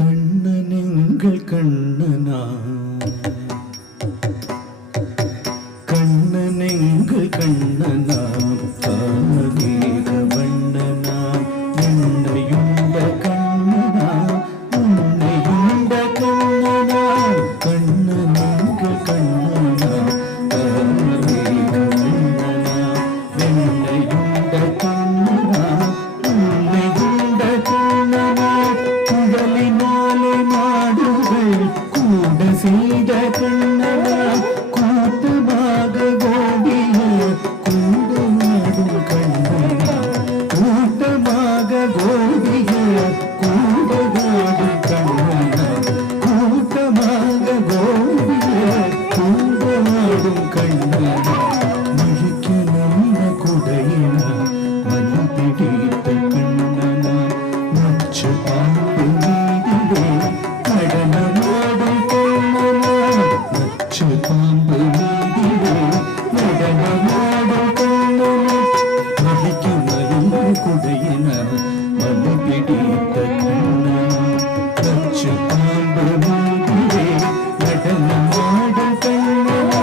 கண்ணனெங்கள் கண்ணனா கண்ணனெங்கள் கண்ணனா காதேக வண்ணனா என்னையுண்ட கண்ணனா உன்னையுண்ட கண்ணனா கண்ணனெங்கள் கண்ணனா காதேக வண்ணனா என்னையுண்ட கண்ணனா உன்னையுண்ட கண்ணனா குடலினாலே மாடுகள் கூட செய்த கண்ணனா கூட்டமாக கோபிய கூடமாடும் கண்ணனா கூட்டமாக கோபிய கூடமாடும் கண்ணனா கூட்டமாக கோபிய கூடமாடும் கண்ணனா மழிக்க நம்ம குடையினா மனம் பிடித்த கண்ணனா மச்சு பாம்பு மீதிலே நடனமாடும் கண்ணனா மச்சு பாம்பு மீதிலே நடனமாடும் கண்ணனா மழிக்க நம்ம குடையினா மனம் பிடித்த கண்ணனா மச்சு பாம்பு மீதிலே நடனமாடும் கண்ணனா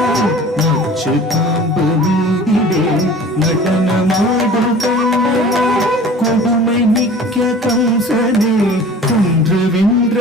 மச்சு பாம்பு மீதிலே நடனமாடும் கண்ணனா கொடுமை மிக்க கம்சனே குன்று வென்ற